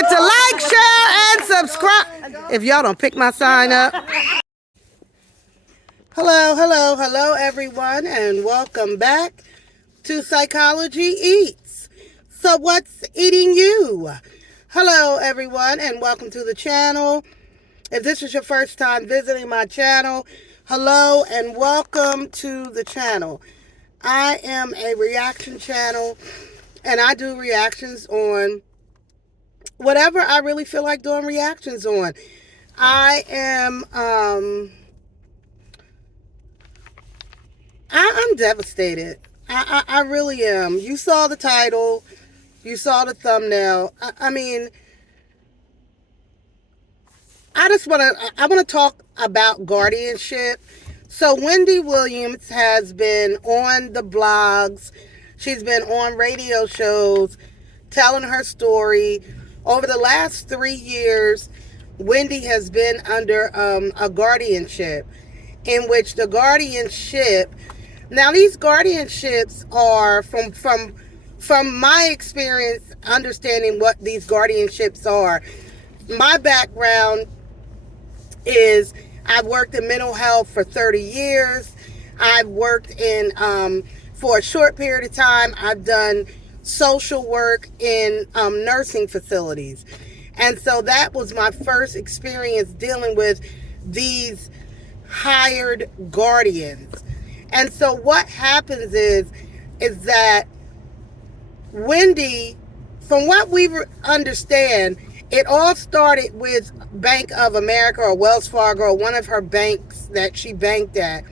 forget to like, share, and subscribe. If y'all don't pick my sign up. Hello, everyone, and welcome back to Psychology Eats. So what's eating you? Hello, everyone, and welcome to the channel. If this is your first time visiting my channel, hello and welcome to the channel. I am a reaction channel, and I do reactions on whatever I really feel like doing reactions on. I'm devastated. I really am. You saw the title. You saw the thumbnail. I want to talk about guardianship. So Wendy Williams has been on the blogs. She's been on radio shows telling her story. Over the last 3 years, Wendy has been under a guardianship, in which the guardianship, now these guardianships are from my experience understanding what these guardianships are. My background is I've worked in mental health for 30 years. I've worked in, for a short period of time, I've done social work in nursing facilities. And so that was my first experience dealing with these hired guardians. And so what happens is that Wendy, from what we understand, it all started with Bank of America or Wells Fargo or one of her banks that she banked at.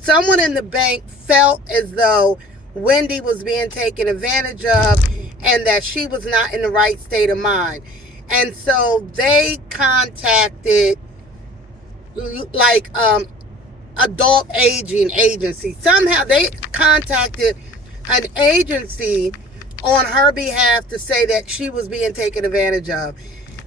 Someone in the bank felt as though Wendy was being taken advantage of and that she was not in the right state of mind. And so they contacted adult aging agency. Somehow they contacted an agency on her behalf to say that she was being taken advantage of.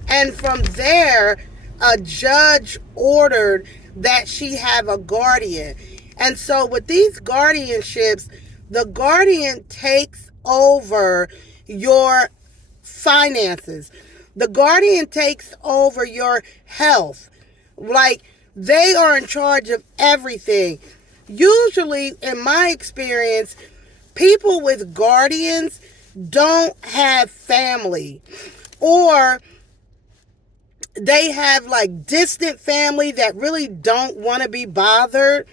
And from there, a judge ordered that she have a guardian. And so with these guardianships, the guardian takes over your finances. The guardian takes over your health. Like, they are in charge of everything. Usually, in my experience, people with guardians don't have family, or they have like distant family that really don't want to be bothered.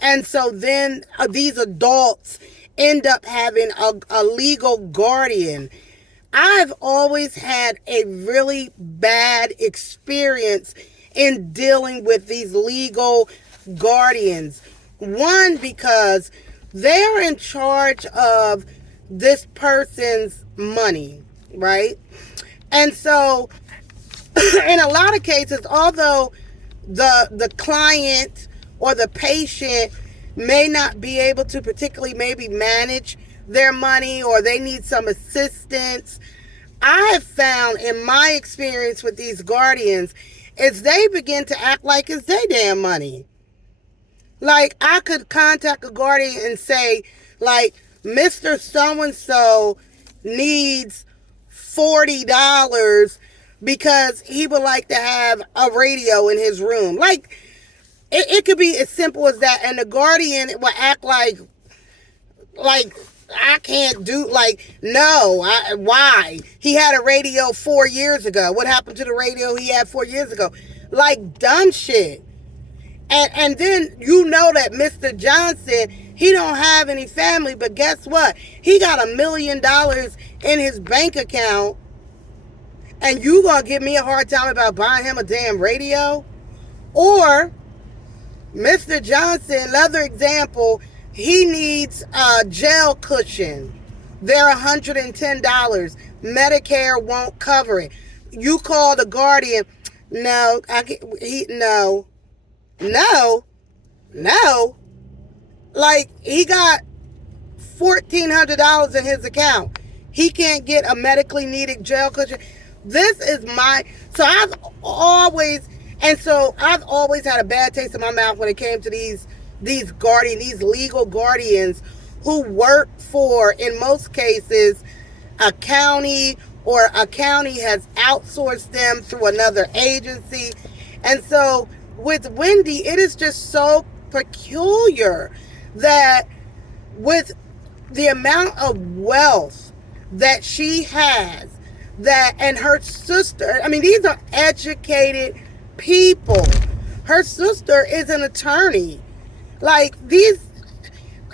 And so then these adults end up having a legal guardian. I've always had a really bad experience in dealing with these legal guardians. One, because they're in charge of this person's money, right? And so in a lot of cases, although the client or the patient may not be able to particularly maybe manage their money, or they need some assistance, I have found in my experience with these guardians is they begin to act like it's their damn money. Like, I could contact a guardian and say, like, Mr. So-and-so needs $40 because he would like to have a radio in his room. Like, it could be as simple as that. And the guardian will act like I can't do, like, no, why? He had a radio 4 years ago. What happened to the radio he had 4 years ago? Like, dumb shit. And then you know that Mr. Johnson, he don't have any family, but guess what? He got $1 million in his bank account, and you gonna give me a hard time about buying him a damn radio? Or Mr. Johnson, another example, he needs a gel cushion. They're $110. Medicare won't cover it. You call the guardian. No. Like, he got $1,400 in his account. He can't get a medically needed gel cushion. I've always had a bad taste in my mouth when it came to these legal guardians who work for, in most cases, a county or a county has outsourced them through another agency. And so with Wendy, it is just so peculiar that with the amount of wealth that she has, that, and her sister, I mean, these are educated people. Her sister is an attorney. Like, these,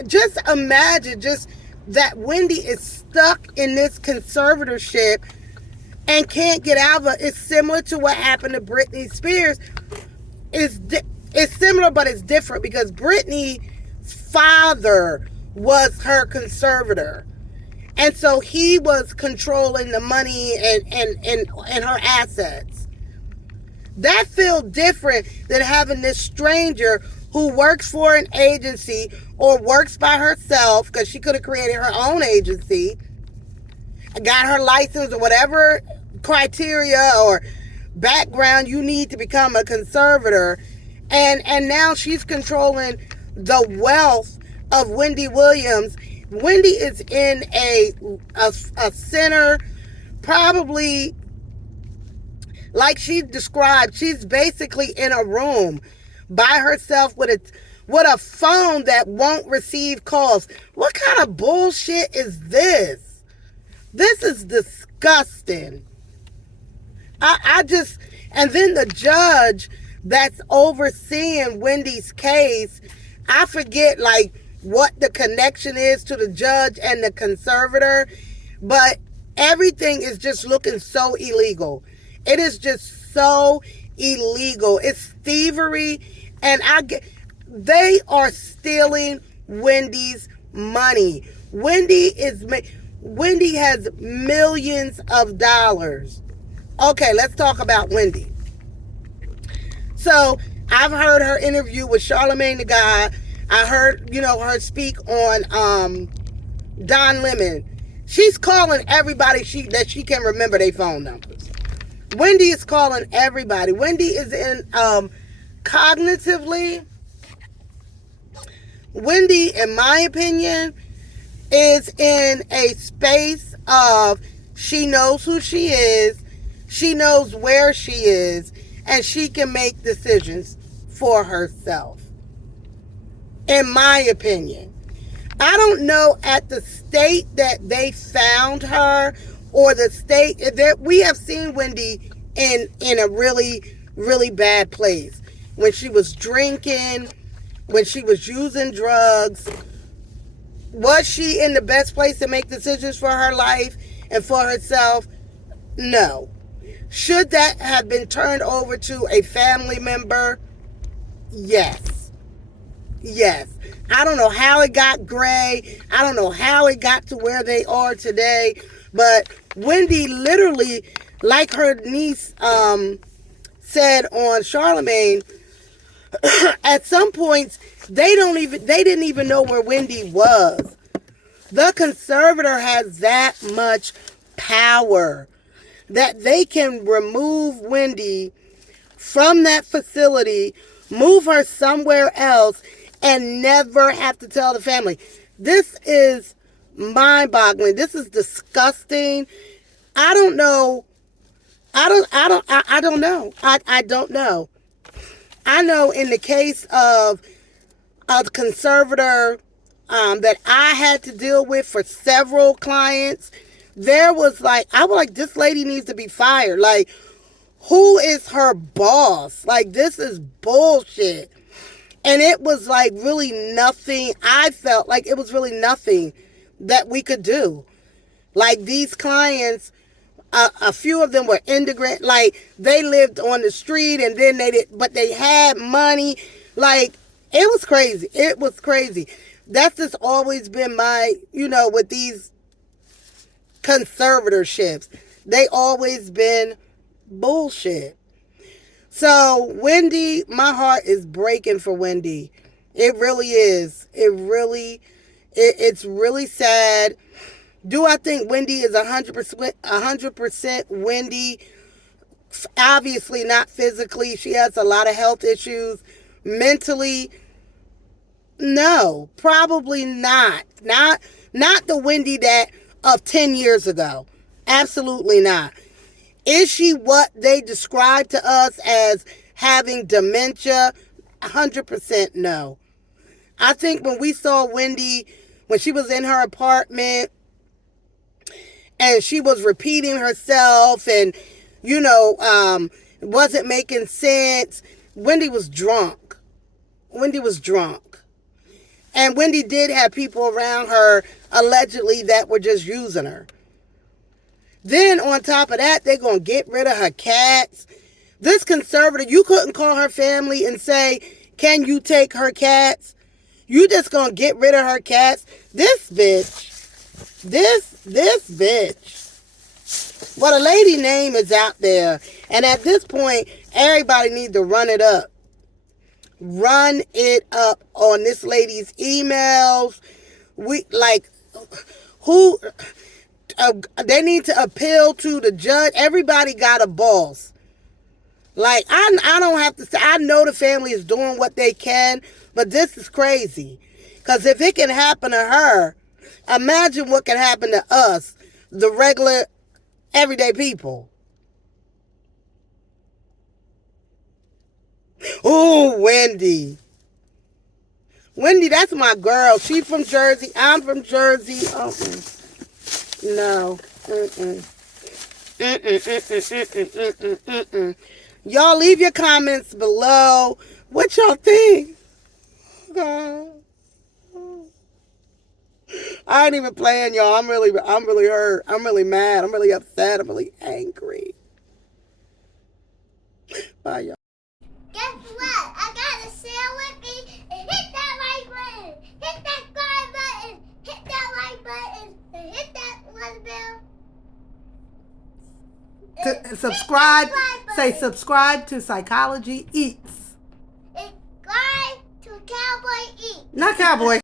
just imagine just that Wendy is stuck in this conservatorship and can't get out of it. It's similar to what happened to Britney Spears. It's similar, but it's different because Britney's father was her conservator. And so he was controlling the money and her assets. That feels different than having this stranger who works for an agency or works by herself, because she could have created her own agency, got her license or whatever criteria or background you need to become a conservator, and now she's controlling the wealth of Wendy Williams. Wendy is in a center, probably like she described. She's basically in a room by herself with a phone that won't receive calls. What kind of bullshit is this? This is disgusting. I just, and then the judge that's overseeing Wendy's case, I forget like what the connection is to the judge and the conservator, but everything is just looking so illegal. It is just so illegal. It's thievery, and they are stealing Wendy's money. Wendy has millions of dollars. Okay, let's talk about Wendy. So I've heard her interview with Charlamagne the God. I heard, her speak on Don Lemon. She's calling everybody that she can remember their phone numbers. Wendy is calling everybody. Wendy is in cognitively. Wendy, in my opinion, is in a space of she knows who she is, she knows where she is, and she can make decisions for herself. In my opinion. I don't know at the state that they found her, or the state that we have seen Wendy in a really, really bad place. When she was drinking, when she was using drugs. Was she in the best place to make decisions for her life and for herself? No. Should that have been turned over to a family member? Yes. Yes. I don't know how it got gray. I don't know how it got to where they are today. But Wendy literally, like her niece said on Charlamagne, at some points they didn't even know where Wendy was. The conservator has that much power that they can remove Wendy from that facility, move her somewhere else, and never have to tell the family. This is mind-boggling. This is disgusting. I don't know. I don't know. I don't know. I know in the case of a conservator that I had to deal with for several clients, there was I was like, this lady needs to be fired. Like, who is her boss? Like, this is bullshit. And it was like really nothing. I felt like it was really nothing that we could do. Like, these clients, a few of them were immigrant. Like, they lived on the street, and then but they had money. Like, it was crazy. It was crazy. That's just always been my, with these conservatorships. They always been bullshit. So Wendy, my heart is breaking for Wendy. It really is. It's really sad. Do I think Wendy is 100% Wendy? Obviously not physically. She has a lot of health issues. Mentally, no, probably not. Not the Wendy of 10 years ago. Absolutely not. Is she what they describe to us as having dementia? 100% no. I think when we saw Wendy, when she was in her apartment and she was repeating herself and, wasn't making sense, Wendy was drunk. Wendy was drunk. And Wendy did have people around her, allegedly, that were just using her. Then on top of that, they're going to get rid of her cats. This conservative, you couldn't call her family and say, can you take her cats? You just going to get rid of her cats? This bitch. This bitch. Well, the lady name is out there. And at this point, everybody needs to run it up. Run it up on this lady's emails. They need to appeal to the judge. Everybody got a boss. I don't have to say, I know the family is doing what they can, but this is crazy. Because if it can happen to her, imagine what can happen to us, the regular, everyday people. Oh, Wendy. Wendy, that's my girl. She from Jersey. I'm from Jersey. No. Y'all leave your comments below. What y'all think? God. I ain't even playing, y'all. I'm really hurt. I'm really mad. I'm really upset. I'm really angry. Bye, y'all. Guess what? I got a sale with me. And hit that like button. Hit that subscribe button. Hit that like button. And hit that one bell. Subscribe. Say subscribe to Psychology Eats. Subscribe to Cowboy Eats. Not Cowboy.